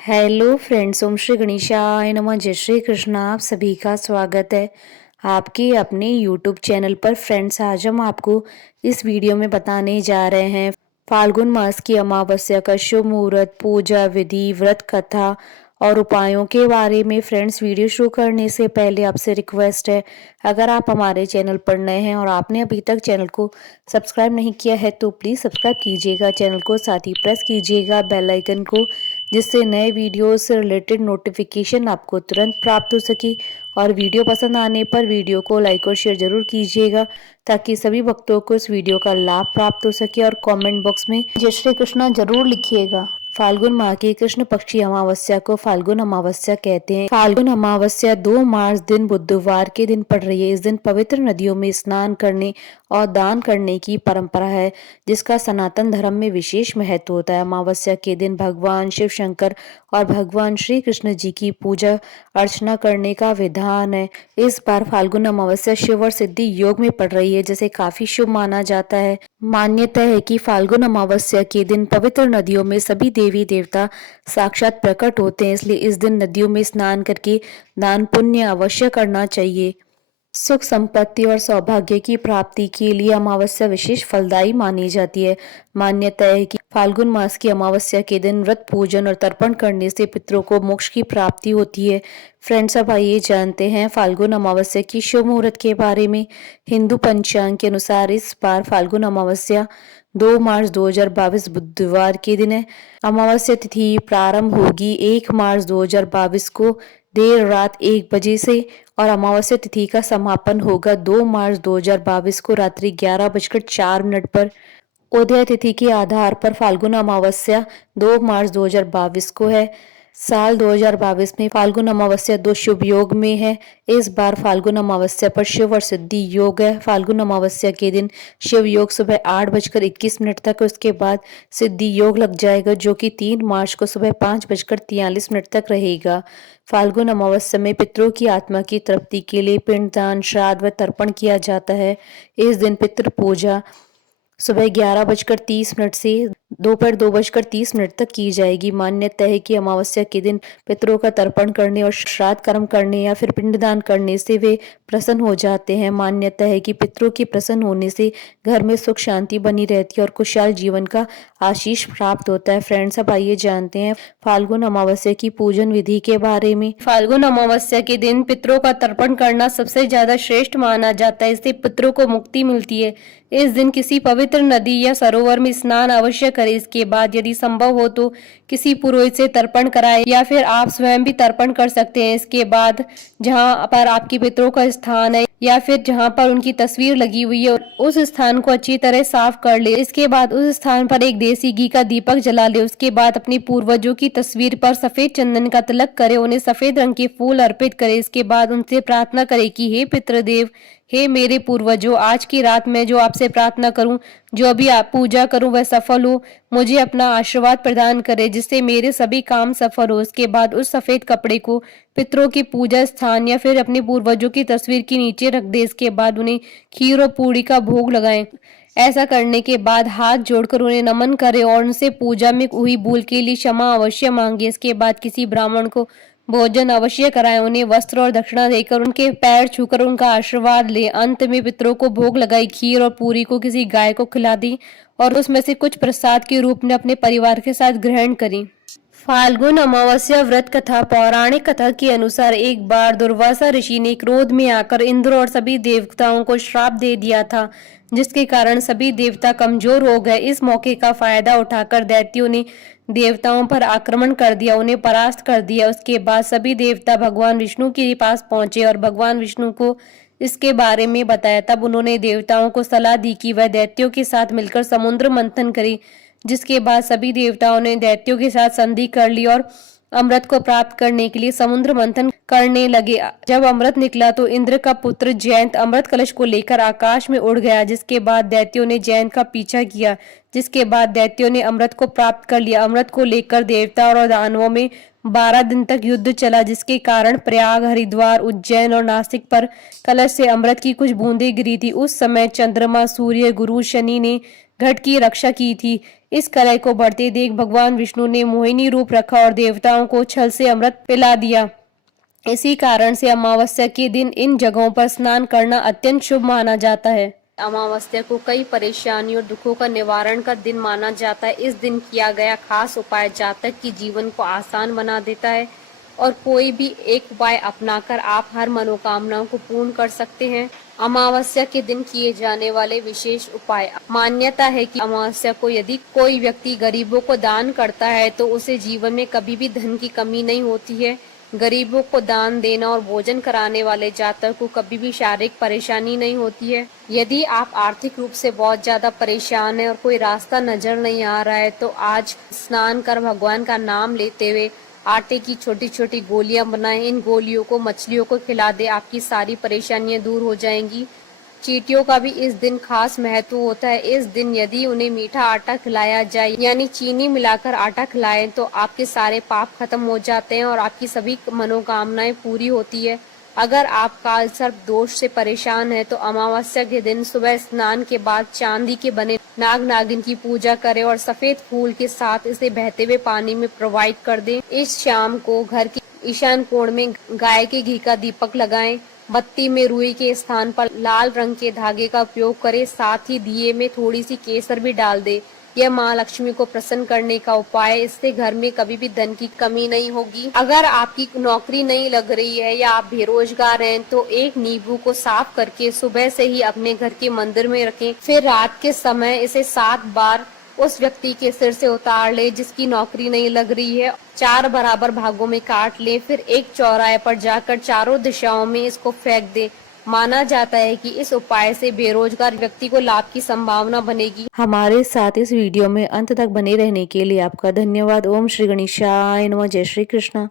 Hello friends, ओम श्री गणेशाय नमः। जय श्री कृष्ण। आप सभी का स्वागत है आपके अपने यूट्यूब चैनल पर। फ्रेंड्स, आज हम आपको इस वीडियो में बताने जा रहे हैं फाल्गुन मास की अमावस्या का शुभ मुहूर्त, पूजा विधि, व्रत कथा और उपायों के बारे में। फ्रेंड्स, वीडियो शुरू करने से पहले आपसे रिक्वेस्ट है, अगर आप हमारे चैनल पर नए हैं और आपने अभी तक चैनल को सब्सक्राइब नहीं किया है तो प्लीज़ सब्सक्राइब कीजिएगा चैनल को, साथ ही प्रेस कीजिएगा बेल आइकन को, जिससे नए वीडियो से रिलेटेड नोटिफिकेशन आपको तुरंत प्राप्त हो सके। और वीडियो पसंद आने पर वीडियो को लाइक और शेयर जरूर कीजिएगा, ताकि सभी भक्तों को इस वीडियो का लाभ प्राप्त हो सके। और कमेंट बॉक्स में जय श्री कृष्णा जरूर लिखिएगा। फाल्गुन माह की कृष्ण पक्षी अमावस्या को फाल्गुन अमावस्या कहते हैं। फाल्गुन अमावस्या 2 मार्च दिन बुधवार के दिन पड़ रही है। इस दिन पवित्र नदियों में स्नान करने और दान करने की परंपरा है, जिसका सनातन धर्म में विशेष महत्व होता है। अमावस्या के दिन भगवान शिव शंकर और भगवान श्री कृष्ण जी की पूजा अर्चना करने का विधान है। इस बार फाल्गुन अमावस्या शिव और सिद्धि योग में पड़ रही है, जिसे काफी शुभ माना जाता है। मान्यता है कि फाल्गुन अमावस्या के दिन पवित्र नदियों में सभी देवी देवता साक्षात प्रकट होते हैं, इसलिए इस दिन नदियों में स्नान करके दान पुण्य अवश्य करना चाहिए। सुख संपत्ति और सौभाग्य की प्राप्ति के लिए अमावस्या विशेष फलदायी मानी जाती है। मान्यता है कि फाल्गुन मास की अमावस्या के दिन व्रत पूजन और तर्पण करने से पितरों को मोक्ष की प्राप्ति होती है। फ्रेंड्स, अब आइए जानते हैं फाल्गुन अमावस्या की शुभ मुहूर्त के बारे में। हिंदू पंचांग के अनुसार इस बार फाल्गुन अमावस्या 2 मार्च 2022 बुधवार के दिन है। अमावस्या तिथि प्रारंभ होगी 1 मार्च 2022 को देर रात 1 बजे से, और अमावस्या तिथि का समापन होगा 2 मार्च 2022 को रात्रि 11:04 पर। उदय तिथि के आधार पर फाल्गुन अमावस्या 2 मार्च 2022 को है। साल 2022 में फाल्गुन अमावस्या 2 शुभ योग में है। इस बार फाल्गुन अमावस्या पर शिव और सिद्धि योग है। फाल्गुन अमावस्या के दिन शिव योग सुबह 8:21 तक, उसके बाद सिद्धि योग लग जाएगा, जो कि 3 मार्च को सुबह 5:43 तक रहेगा। फाल्गुन अमावस्या में पितरों की आत्मा की तृप्ति के लिए पिंडदान, श्राद्ध व तर्पण किया जाता है। इस दिन पितृ पूजा सुबह 11:30 से दोपहर 2:30 तक की जाएगी। मान्यता है कि अमावस्या के दिन पितरों का तर्पण करने और श्राद्ध कर्म करने या फिर पिंडदान करने से वे प्रसन्न हो जाते हैं। मान्यता है कि पितरों के प्रसन्न होने से घर में सुख शांति बनी रहती है और खुशहाल जीवन का आशीष प्राप्त होता है। फ्रेंड्स, अब आइए जानते हैं फाल्गुन अमावस्या की पूजन विधि के बारे में। फाल्गुन अमावस्या के दिन पितरों का तर्पण करना सबसे ज्यादा श्रेष्ठ माना जाता है। इससे पितरों को मुक्ति मिलती है। इस दिन किसी पवित्र नदी या सरोवर में स्नान अवश्य करें। इसके बाद यदि संभव हो तो किसी पुरोहित से तर्पण कराएं, या फिर आप स्वयं भी तर्पण कर सकते हैं। इसके बाद जहां पर आपके पितरों का स्थान है या फिर जहां पर उनकी तस्वीर लगी हुई है, उस स्थान को अच्छी तरह साफ कर ले। इसके बाद उस स्थान पर एक देसी घी का दीपक जला ले। उसके बाद अपने पूर्वजों की तस्वीर पर सफेद चंदन का तिलक करे, उन्हें सफेद रंग के फूल अर्पित करे। इसके बाद उनसे प्रार्थना करे कि हे पितृदेव, हे मेरे पूर्वजों, आज की रात मैं जो आपसे प्रार्थना करूं, जो अभी आप पूजा करूं, वह सफल हो। मुझे अपना आशीर्वाद प्रदान करे, जिससे मेरे सभी काम सफल हो। इसके बाद उस सफेद कपड़े को पितरों की पूजा स्थान या फिर अपने पूर्वजों की तस्वीर के नीचे रख दे। इसके बाद उन्हें खीर और पूरी का भोग लगाएं। ऐसा करने के बाद हाथ जोड़कर उन्हें नमन करें और उनसे पूजा में हुई भूल के लिए क्षमा अवश्य मांगे। इसके बाद किसी ब्राह्मण को भोजन अवश्य कराएं, उन्हें वस्त्र और दक्षिणा देकर उनके पैर छूकर उनका आशीर्वाद ले। अंत में पितरों को भोग लगाई खीर और पूरी को किसी गाय को खिला दी और उसमें से कुछ प्रसाद के रूप में अपने परिवार के साथ ग्रहण करें। फाल्गुन अमावस्या व्रत कथा। पौराणिक कथा के अनुसार एक बार दुर्वासा ऋषि ने क्रोध में आकर इंद्र और सभी देवताओं को श्राप दे दिया था, जिसके कारण सभी देवता कमजोर हो गए। इस मौके का फायदा उठाकर दैत्यों ने देवताओं पर आक्रमण कर दिया, उन्हें परास्त कर दिया। उसके बाद सभी देवता भगवान विष्णु के पास पहुंचे और भगवान विष्णु को इसके बारे में बताया। तब उन्होंने देवताओं को सलाह दी कि वह दैत्यों के साथ मिलकर समुद्र मंथन करे, जिसके बाद सभी देवताओं ने दैत्यों के साथ संधि कर ली और अमृत को प्राप्त करने के लिए समुद्र मंथन करने लगे। जब अमृत निकला तो इंद्र का पुत्र जयंत अमृत कलश को लेकर आकाश में उड़ गया, जिसके बाद दैत्यों ने जयंत का पीछा किया, जिसके बाद दैत्यों ने अमृत को प्राप्त कर लिया। अमृत को लेकर देवता और दानवों में 12 दिन तक युद्ध चला, जिसके कारण प्रयाग, हरिद्वार, उज्जैन और नासिक पर कलश से अमृत की कुछ बूंदें गिरी थी। उस समय चंद्रमा, सूर्य, गुरु, शनि ने घट की रक्षा की थी। इस कलह को बढ़ते देख भगवान विष्णु ने मोहिनी रूप रखा और देवताओं को छल से अमृत पिला दिया। इसी कारण से अमावस्या के दिन इन जगहों पर स्नान करना अत्यंत शुभ माना जाता है। अमावस्या को कई परेशानियों और दुखों का निवारण का दिन माना जाता है। इस दिन किया गया खास उपाय जातक की जीवन को आसान बना देता है और कोई भी एक उपाय अपनाकर आप हर मनोकामनाओं को पूर्ण कर सकते हैं। अमावस्या के दिन किए जाने वाले विशेष उपाय। मान्यता है कि अमावस्या को यदि कोई व्यक्ति गरीबों को दान करता है तो उसे जीवन में कभी भी धन की कमी नहीं होती है। गरीबों को दान देना और भोजन कराने वाले जातक को कभी भी शारीरिक परेशानी नहीं होती है। यदि आप आर्थिक रूप से बहुत ज्यादा परेशान हैं और कोई रास्ता नजर नहीं आ रहा है तो आज स्नान कर भगवान का नाम लेते हुए आटे की छोटी छोटी गोलियां बनाएं। इन गोलियों को मछलियों को खिला दे, आपकी सारी परेशानियां दूर हो जाएंगी। चींटियों का भी इस दिन खास महत्व होता है। इस दिन यदि उन्हें मीठा आटा खिलाया जाए यानी चीनी मिलाकर आटा खिलाएं तो आपके सारे पाप खत्म हो जाते हैं और आपकी सभी मनोकामनाएं पूरी होती है। अगर आप काल सर्प दोष से परेशान हैं तो अमावस्या के दिन सुबह स्नान के बाद चांदी के बने नाग नागिन की पूजा करें और सफेद फूल के साथ इसे बहते हुए पानी में प्रोवाइड कर दें। इस शाम को घर के ईशान कोण में गाय के घी का दीपक लगाएं। बत्ती में रुई के स्थान पर लाल रंग के धागे का उपयोग करें। साथ ही दिए में थोड़ी सी केसर भी डाल दे। यह माँ लक्ष्मी को प्रसन्न करने का उपाय है। इससे घर में कभी भी धन की कमी नहीं होगी। अगर आपकी नौकरी नहीं लग रही है या आप बेरोजगार हैं तो एक नींबू को साफ करके सुबह से ही अपने घर के मंदिर में रखें। फिर रात के समय इसे 7 बार उस व्यक्ति के सिर से उतार ले जिसकी नौकरी नहीं लग रही है। 4 बराबर भागों में काट ले। फिर एक चौराहे पर जाकर चारों दिशाओं में इसको फेंक दे। माना जाता है कि इस उपाय से बेरोजगार व्यक्ति को लाभ की संभावना बनेगी। हमारे साथ इस वीडियो में अंत तक बने रहने के लिए आपका धन्यवाद। ओम श्री गणेशाय नमः। जय श्री कृष्णा।